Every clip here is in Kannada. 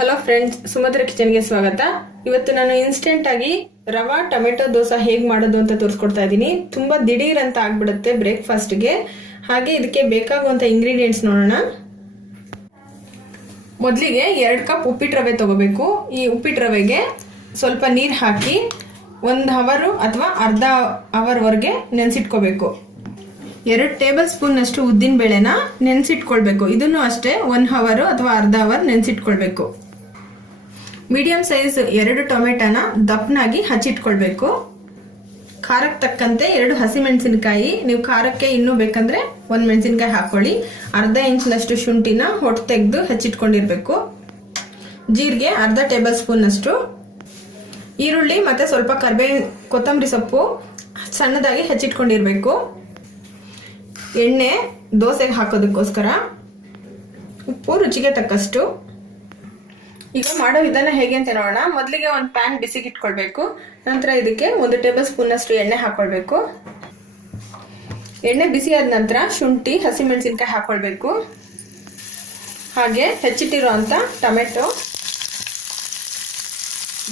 ಹಲೋ ಫ್ರೆಂಡ್ಸ್ ಸುಮಧ್ರ ಕಿಚನ್ಗೆ ಸ್ವಾಗತ. ಇವತ್ತು ನಾನು ಇನ್ಸ್ಟೆಂಟ್ ಆಗಿ ರವಾ, ಟೊಮೆಟೊ, ದೋಸೆ ಹೇಗೆ ಮಾಡೋದು ಅಂತ ತೋರಿಸ್ಕೊಡ್ತಾ ಇದ್ದೀನಿ. ತುಂಬಾ ದಿಢೀರ್ ಅಂತ ಆಗ್ಬಿಡುತ್ತೆ ಬ್ರೇಕ್ಫಾಸ್ಟ್ಗೆ. ಹಾಗೆ ಇದಕ್ಕೆ ಬೇಕಾಗುವಂತ ಇಂಗ್ರೀಡಿಯೆಂಟ್ಸ್ ನೋಡೋಣ. ಮೊದಲಿಗೆ ಎರಡು ಕಪ್ ಉಪ್ಪಿಟ್ಟು ರವೆ ತಗೋಬೇಕು. ಈ ಉಪ್ಪಿಟ್ಟು ರವೆಗೆ ಸ್ವಲ್ಪ ನೀರು ಹಾಕಿ ಒಂದು ಅವರು ಅಥವಾ ಅರ್ಧ ಅವರ್ವರೆಗೆ ನೆನೆಸಿಟ್ಕೋಬೇಕು. ಎರಡು ಟೇಬಲ್ ಸ್ಪೂನ್ ಅಷ್ಟು ಉದ್ದಿನ ಬೇಳೆನ ನೆನೆಸಿಟ್ಕೊಳ್ಬೇಕು. ಇದನ್ನು ಅಷ್ಟೇ ಒನ್ ಹವರು ಅಥವಾ ಅರ್ಧ ಅವರ್ ನೆನೆಸಿಟ್ಕೊಳ್ಬೇಕು. ಮೀಡಿಯಂ ಸೈಜ್ ಎರಡು ಟೊಮೆಟೊನ ದಪ್ಪನಾಗಿ ಹಚ್ಚಿಟ್ಕೊಳ್ಬೇಕು. ಖಾರಕ್ಕೆ ತಕ್ಕಂತೆ ಎರಡು ಹಸಿಮೆಣಸಿನಕಾಯಿ. ನೀವು ಖಾರಕ್ಕೆ ಇನ್ನೂ ಬೇಕಂದ್ರೆ ಒಂದು ಮೆಣಸಿನಕಾಯಿ ಹಾಕೊಳ್ಳಿ. ಅರ್ಧ ಇಂಚಿನಷ್ಟು ಶುಂಠಿನ ಹೊಟ್ಟು ತೆಗೆದು ಹೆಚ್ಚಿಟ್ಕೊಂಡಿರಬೇಕು. ಜೀರಿಗೆ ಅರ್ಧ ಟೇಬಲ್ ಸ್ಪೂನ್ ಅಷ್ಟು ಈರುಳ್ಳಿ ಮತ್ತೆ ಸ್ವಲ್ಪ ಕರಿಬೇವಿನ ಕೊತ್ತಂಬರಿ ಸೊಪ್ಪು ಸಣ್ಣದಾಗಿ ಹೆಚ್ಚಿಟ್ಕೊಂಡಿರಬೇಕು. ಎಣ್ಣೆ ದೋಸೆಗೆ ಹಾಕೋದಕ್ಕೋಸ್ಕರ ಉಪ್ಪು ರುಚಿಗೆ ತಕ್ಕಷ್ಟು. ಈಗ ಮಾಡೋ ವಿಧಾನ ಹೇಗೆ ಅಂತ ನೋಡೋಣ. ಮೊದಲಿಗೆ ಒಂದು ಪ್ಯಾನ್ ಬಿಸಿಗೆ ಇಟ್ಕೊಳ್ಬೇಕು. ನಂತರ ಇದಕ್ಕೆ ಒಂದು ಟೇಬಲ್ ಸ್ಪೂನ್ ಅಷ್ಟು ಎಣ್ಣೆ ಹಾಕೊಳ್ಬೇಕು. ಎಣ್ಣೆ ಬಿಸಿ ಆದ ನಂತರ ಶುಂಠಿ, ಹಸಿಮೆಣಸಿನ್ಕಾಯಿ ಹಾಕ್ಕೊಳ್ಬೇಕು ಹಾಗೆ ಹೆಚ್ಚಿಟ್ಟಿರೋ ಅಂತ ಟೊಮೆಟೊ,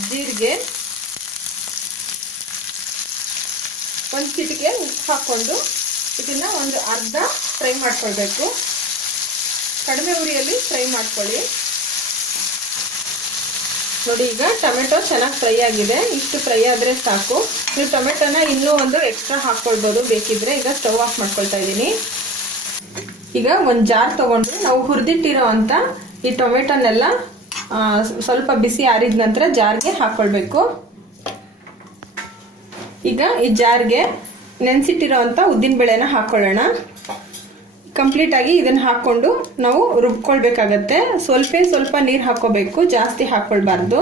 ಜೀರಿಗೆ, ಒಂದು ಚಿಟಿಕೆ ಉಪ್ಪು ಹಾಕ್ಕೊಂಡು ಇದನ್ನ ಒಂದು ಅರ್ಧ ಫ್ರೈ ಮಾಡ್ಕೊಳ್ಬೇಕು. ಕಡಿಮೆ ಉರಿಯಲ್ಲಿ ಫ್ರೈ ಮಾಡ್ಕೊಳ್ಳಿ. ನೋಡಿ, ಈಗ ಟೊಮೆಟೊ ಚೆನ್ನಾಗಿ ಫ್ರೈ ಆಗಿದೆ. ಇಷ್ಟು ಫ್ರೈ ಆದರೆ ಸಾಕು. ನೀವು ಟೊಮೆಟೊನ ಇನ್ನೂ ಒಂದು ಎಕ್ಸ್ಟ್ರಾ ಹಾಕ್ಕೊಳ್ಬೋದು. ಬೇಕಿದ್ರೆ ಈಗ ಸ್ಟವ್ ಆಫ್ ಮಾಡ್ಕೊಳ್ತಾ ಇದ್ದೀನಿ. ಈಗ ಒಂದು ಜಾರ್ ತೊಗೊಂಡು ನಾವು ಹುರಿದಿಟ್ಟಿರೋ ಅಂತ ಈ ಟೊಮೆಟೊನೆಲ್ಲ ಸ್ವಲ್ಪ ಬಿಸಿ ಆರಿದ ನಂತರ ಜಾರ್ಗೆ ಹಾಕ್ಕೊಳ್ಬೇಕು ಈಗ ಈ ಜಾರ್ಗೆ ನೆನೆಸಿಟ್ಟಿರೋ ಅಂತ ಉದ್ದಿನ ಬೇಳೆನ ಹಾಕ್ಕೊಳ್ಳೋಣ ಕಂಪ್ಲೀಟ್ ಆಗಿ ಇದನ್ನ ಹಾಕೊಂಡು ನಾವು ರುಬ್ಕೊಳ್ಬೇಕಾಗತ್ತೆ. ಸ್ವಲ್ಪ ಸ್ವಲ್ಪ ನೀರು ಹಾಕೋಬೇಕು ಜಾಸ್ತಿ ಹಾಕೊಳ್ಬಾರ್ದು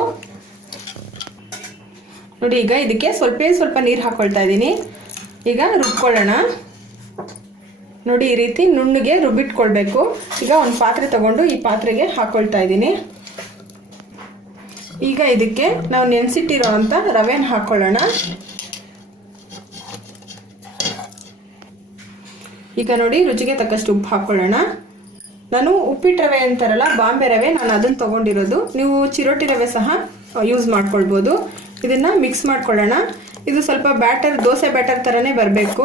ನೋಡಿ, ಈಗ ಇದಕ್ಕೆ ಸ್ವಲ್ಪ ಸ್ವಲ್ಪ ನೀರು ಹಾಕ್ಕೊಳ್ತಾ ಇದ್ದೀನಿ. ಈಗ ರುಬ್ಕೊಳ್ಳೋಣ. ನೋಡಿ, ಈ ರೀತಿ ನುಣ್ಣಗೆ ರುಬ್ಬಿಟ್ಕೊಳ್ಬೇಕು. ಈಗ ಒಂದು ಪಾತ್ರೆ ತಗೊಂಡು ಈ ಪಾತ್ರೆಗೆ ಹಾಕೊಳ್ತಾ ಇದ್ದೀನಿ. ಈಗ ಇದಕ್ಕೆ ನಾವು ನೆನೆಸಿಟ್ಟಿರೋ ಅಂತ ರವೆನ ಹಾಕೊಳ್ಳೋಣ ಈಗ ನೋಡಿ ರುಚಿಗೆ ತಕ್ಕಷ್ಟು ಉಪ್ಪು ಹಾಕೊಳ್ಳೋಣ. ನಾನು ಉಪ್ಪಿಟ್ಟು ರವೆ ಅಂತಾರಲ್ಲ, ಬಾಂಬೆ ರವೆ, ನಾನು ಅದನ್ನು ತಗೊಂಡಿರೋದು. ನೀವು ಚಿರೋಟಿ ರವೆ ಸಹ ಯೂಸ್ ಮಾಡ್ಕೊಳ್ಬೋದು. ಇದನ್ನ ಮಿಕ್ಸ್ ಮಾಡ್ಕೊಳ್ಳೋಣ. ಇದು ಸ್ವಲ್ಪ ಬ್ಯಾಟರ್ ದೋಸೆ ಬ್ಯಾಟರ್ ಥರನೇ ಬರಬೇಕು.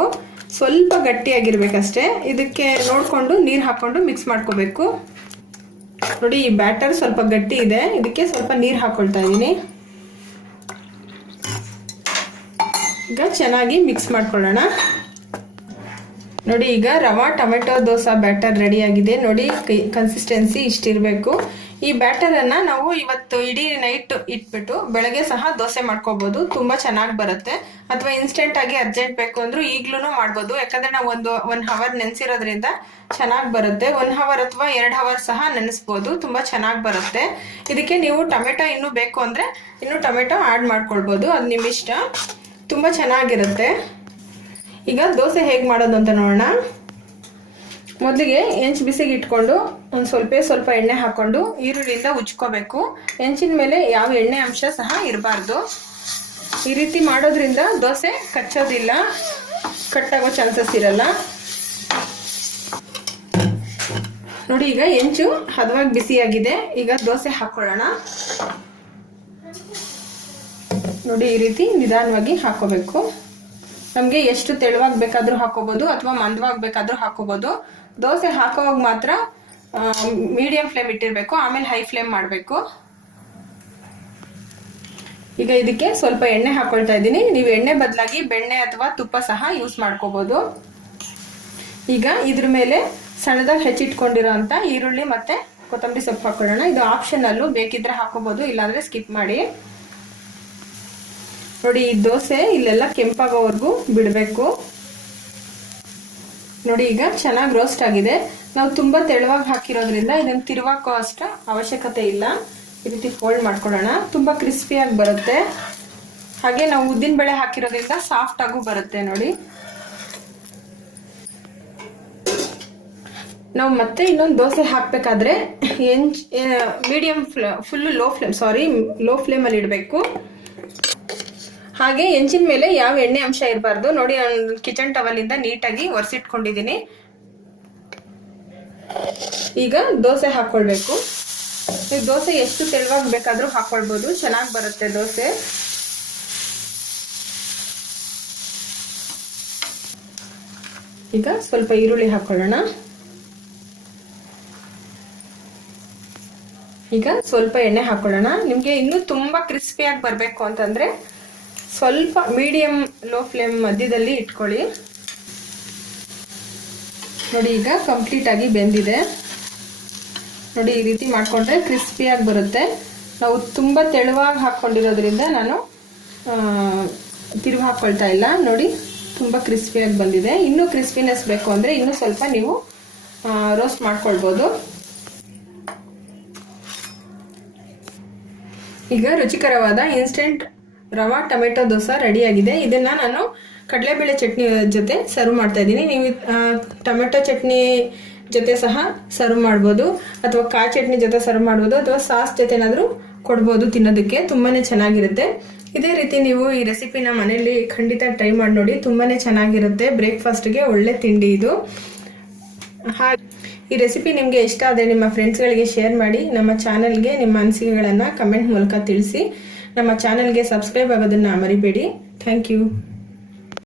ಸ್ವಲ್ಪ ಗಟ್ಟಿಯಾಗಿರ್ಬೇಕಷ್ಟೇ. ಇದಕ್ಕೆ ನೋಡಿಕೊಂಡು ನೀರು ಹಾಕ್ಕೊಂಡು ಮಿಕ್ಸ್ ಮಾಡ್ಕೋಬೇಕು. ನೋಡಿ, ಈ ಬ್ಯಾಟರ್ ಸ್ವಲ್ಪ ಗಟ್ಟಿ ಇದೆ. ಇದಕ್ಕೆ ಸ್ವಲ್ಪ ನೀರು ಹಾಕ್ಕೊಳ್ತಾ ಇದ್ದೀನಿ. ಈಗ ಚೆನ್ನಾಗಿ ಮಿಕ್ಸ್ ಮಾಡ್ಕೊಳ್ಳೋಣ. ನೋಡಿ, ಈಗ rava tomato dosa batter ready ಆಗಿದೆ ನೋಡಿ ಕನ್ಸಿಸ್ಟೆನ್ಸಿ ಇಷ್ಟಿರಬೇಕು. ಈ ಬ್ಯಾಟರನ್ನು ನಾವು ಇವತ್ತು ಇಡೀ ನೈಟ್ ಇಟ್ಬಿಟ್ಟು ಬೆಳಗ್ಗೆ ಸಹ ದೋಸೆ ಮಾಡ್ಕೋಬಹುದು ತುಂಬಾ ಚೆನ್ನಾಗಿ ಬರುತ್ತೆ. ಅಥವಾ ಇನ್ಸ್ಟೆಂಟಾಗಿ ಅರ್ಜೆಂಟ್ ಬೇಕು ಅಂದರೂ ಈಗಲೂ ಮಾಡ್ಬೋದು. ಯಾಕಂದ್ರೆ ನಾವು ಒಂದು ಒನ್ ಹವರ್ ನೆನೆಸಿರೋದ್ರಿಂದ ಚೆನ್ನಾಗಿ ಬರುತ್ತೆ. ಒನ್ ಹವರ್ ಅಥವಾ ಎರಡು ಹವರ್ ಸಹ ನೆನೆಸ್ಬೋದು. ತುಂಬಾ ಚೆನ್ನಾಗಿ ಬರುತ್ತೆ. ಇದಕ್ಕೆ ನೀವು ಟೊಮೆಟೊ ಇನ್ನೂ ಬೇಕು ಅಂದ್ರೆ ಇನ್ನೂ ಟೊಮೆಟೊ ಆ್ಯಡ್ ಮಾಡ್ಕೊಳ್ಬೋದು. ಅದು ನಿಮ್ಮ ಇಷ್ಟ ತುಂಬಾ ಚೆನ್ನಾಗಿರುತ್ತೆ. ಈಗ ದೋಸೆ ಹೇಗೆ ಮಾಡೋದು ಅಂತ ನೋಡೋಣ. ಮೊದಲಿಗೆ ಹೆಂಚು ಬಿಸಿಗೆ ಇಟ್ಕೊಂಡು ಒಂದು ಸ್ವಲ್ಪ ಸ್ವಲ್ಪ ಎಣ್ಣೆ ಹಾಕ್ಕೊಂಡು ಈರುಳ್ಳಿಯಿಂದ ಉಜ್ಕೋಬೇಕು. ಹೆಂಚಿನ ಮೇಲೆ ಯಾವ ಎಣ್ಣೆ ಅಂಶ ಸಹ ಇರಬಾರ್ದು. ಈ ರೀತಿ ಮಾಡೋದ್ರಿಂದ ದೋಸೆ ಕಚ್ಚೋದಿಲ್ಲ, ಕಟ್ಟಾಗೋ ಚಾನ್ಸಸ್ ಇರಲ್ಲ. ನೋಡಿ ಈಗ ಹೆಂಚು ಹದವಾಗಿ ಬಿಸಿಯಾಗಿದೆ. ಈಗ ದೋಸೆ ಹಾಕ್ಕೊಳ್ಳೋಣ ನೋಡಿ ಈ ರೀತಿ ನಿಧಾನವಾಗಿ ಹಾಕೋಬೇಕು. ನಮಗೆ ಎಷ್ಟು ತೆಳುವಾಗಿ ಬೇಕಾದರೂ ಹಾಕೋಬಹುದು ಅಥವಾ ಮಂದವಾಗಿ ಬೇಕಾದರೂ ಹಾಕೋಬಹುದು ದೋಸೆ ಹಾಕೋವಾಗ ಮಾತ್ರ ಮೀಡಿಯಂ ಫ್ಲೇಮ್ ಇಟ್ಟಿರಬೇಕು, ಆಮೇಲೆ ಹೈ ಫ್ಲೇಮ್ ಮಾಡಬೇಕು. ಈಗ ಇದಕ್ಕೆ ಸ್ವಲ್ಪ ಎಣ್ಣೆ ಹಾಕೊಳ್ತಾ ಇದ್ದೀನಿ. ನೀವು ಎಣ್ಣೆ ಬದಲಾಗಿ ಬೆಣ್ಣೆ ಅಥವಾ ತುಪ್ಪ ಸಹ ಯೂಸ್ ಮಾಡ್ಕೋಬೋದು. ಈಗ ಇದ್ರ ಮೇಲೆ ಸಣ್ಣದಾಗಿ ಹೆಚ್ಚಿಟ್ಕೊಂಡಿರೋ ಅಂತ ಈರುಳ್ಳಿ ಮತ್ತೆ ಕೊತ್ತಂಬರಿ ಸೊಪ್ಪು ಹಾಕೊಳ್ಳೋಣ. ಇದು ಆಪ್ಷನಲ್ಲೂ ಬೇಕಿದ್ರೆ ಹಾಕೋಬಹುದು ಇಲ್ಲಾಂದ್ರೆ ಸ್ಕಿಪ್ ಮಾಡಿ. ನೋಡಿ, ಈ ದೋಸೆ ಇಲ್ಲೆಲ್ಲ ಕೆಂಪಾಗೋವರೆಗೂ ಬಿಡಬೇಕು. ನೋಡಿ, ಈಗ ಚೆನ್ನಾಗಿ ರೋಸ್ಟ್ ಆಗಿದೆ. ನಾವು ತುಂಬಾ ತೆಳುವಾಗಿ ಹಾಕಿರೋದ್ರಿಂದ ಇದನ್ನು ತಿರುವಾಕೋ ಅಷ್ಟು ಅವಶ್ಯಕತೆ ಇಲ್ಲ. ಈ ರೀತಿ ಫೋಲ್ಡ್ ಮಾಡ್ಕೊಳ್ಳೋಣ. ತುಂಬಾ ಕ್ರಿಸ್ಪಿಯಾಗಿ ಬರುತ್ತೆ. ಹಾಗೆ ನಾವು ಉದ್ದಿನ ಬೇಳೆ ಹಾಕಿರೋದ್ರಿಂದ ಸಾಫ್ಟ್ ಆಗು ಬರುತ್ತೆ, ನೋಡಿ. ನಾವು ಮತ್ತೆ ಇನ್ನೊಂದು ದೋಸೆ ಹಾಕಬೇಕಾದ್ರೆ ಎಂಚ್ medium ಫ್ಲ full low flame sorry low ಫ್ಲೇಮಲ್ಲಿ ಇಡಬೇಕು. ಹಾಗೆ ಹೆಂಚಿನ ಮೇಲೆ ಯಾವ ಎಣ್ಣೆ ಅಂಶ ಇರಬಾರ್ದು? ನೋಡಿ, ನಾನು ಕಿಚನ್ ಟವಲಿಂದ ನೀಟಾಗಿ ಒರೆಸಿಟ್ಕೊಂಡಿದ್ದೀನಿ ಈಗ ದೋಸೆ ಹಾಕ್ಕೊಳ್ಬೇಕು ನೀವು ದೋಸೆ ಎಷ್ಟು ತೆಳುವಾಗಿ ಬೇಕಾದರೂ ಹಾಕ್ಕೊಳ್ಬೋದು ಚೆನ್ನಾಗಿ ಬರುತ್ತೆ ದೋಸೆ. ಈಗ ಸ್ವಲ್ಪ ಈರುಳ್ಳಿ ಹಾಕೊಳ್ಳೋಣ. ಈಗ ಸ್ವಲ್ಪ ಎಣ್ಣೆ ಹಾಕೊಳ್ಳೋಣ. ನಿಮಗೆ ಇನ್ನೂ ತುಂಬ ಕ್ರಿಸ್ಪಿಯಾಗಿ ಬರಬೇಕು ಅಂತಂದರೆ ಸ್ವಲ್ಪ ಮೀಡಿಯಮ್ ಲೋ ಫ್ಲೇಮ್ ಮಧ್ಯದಲ್ಲಿ ಇಟ್ಕೊಳ್ಳಿ. ನೋಡಿ, ಈಗ ಕಂಪ್ಲೀಟ್ ಆಗಿ ಬೆಂದಿದೆ. ನೋಡಿ, ಈ ರೀತಿ ಮಾಡಿಕೊಂಡ್ರೆ ಕ್ರಿಸ್ಪಿಯಾಗಿ ಬರುತ್ತೆ. ನಾವು ತುಂಬ ತೆಳುವಾಗಿ ಹಾಕ್ಕೊಂಡಿರೋದ್ರಿಂದ ನಾನು ತಿರುವು ಹಾಕ್ಕೊಳ್ತಾ ಇಲ್ಲ. ನೋಡಿ, ತುಂಬ ಕ್ರಿಸ್ಪಿಯಾಗಿ ಬಂದಿದೆ. ಇನ್ನೂ ಕ್ರಿಸ್ಪಿನೆಸ್ ಬೇಕು ಅಂದರೆ ಇನ್ನೂ ಸ್ವಲ್ಪ ನೀವು ರೋಸ್ಟ್ ಮಾಡ್ಕೊಳ್ಬೋದು. ಈಗ ರುಚಿಕರವಾದ ಇನ್ಸ್ಟೆಂಟ್ ರವಾ, ಟೊಮೆಟೊ, ದೋಸೆ ರೆಡಿಯಾಗಿದೆ. ಇದನ್ನ ನಾನು ಕಡಲೆಬೇಳೆ ಚಟ್ನಿ ಜೊತೆ ಸರ್ವ್ ಮಾಡ್ತಾ ಇದ್ದೀನಿ. ನೀವು ಟೊಮೆಟೊ ಚಟ್ನಿ ಜೊತೆ ಸಹ ಸರ್ವ್ ಮಾಡ್ಬೋದು. ಅಥವಾ ಕಾಯಿ ಚಟ್ನಿ ಜೊತೆ ಸರ್ವ್ ಮಾಡ್ಬೋದು. ಅಥವಾ ಸಾಸ್ ಜೊತೆ ಏನಾದರೂ ಕೊಡ್ಬೋದು ತಿನ್ನೋದಕ್ಕೆ. ತುಂಬಾನೇ ಚೆನ್ನಾಗಿರುತ್ತೆ. ಇದೇ ರೀತಿ ನೀವು ಈ ರೆಸಿಪಿನ ಮನೆಯಲ್ಲಿ ಖಂಡಿತ ಟ್ರೈ ಮಾಡಿ ನೋಡಿ. ತುಂಬಾನೇ ಚೆನ್ನಾಗಿರುತ್ತೆ. ಬ್ರೇಕ್ಫಾಸ್ಟ್ಗೆ ಒಳ್ಳೆ ತಿಂಡಿ ಇದು. ಹಾಗೆ, ಈ ರೆಸಿಪಿ ನಿಮಗೆ ಇಷ್ಟ ಆದರೆ ನಿಮ್ಮ ಫ್ರೆಂಡ್ಸ್ಗಳಿಗೆ ಶೇರ್ ಮಾಡಿ. ನಮ್ಮ ಚಾನಲ್ಗೆ ನಿಮ್ಮ ಅನಿಸಿಕೆಗಳನ್ನು ಕಮೆಂಟ್ ಮೂಲಕ ತಿಳಿಸಿ. ನಮ್ಮ ಚಾನೆಲ್ಗೆ ಸಬ್ಸ್ಕ್ರೈಬ್ ಆಗೋದನ್ನು ಮರಿಬೇಡಿ. Thank you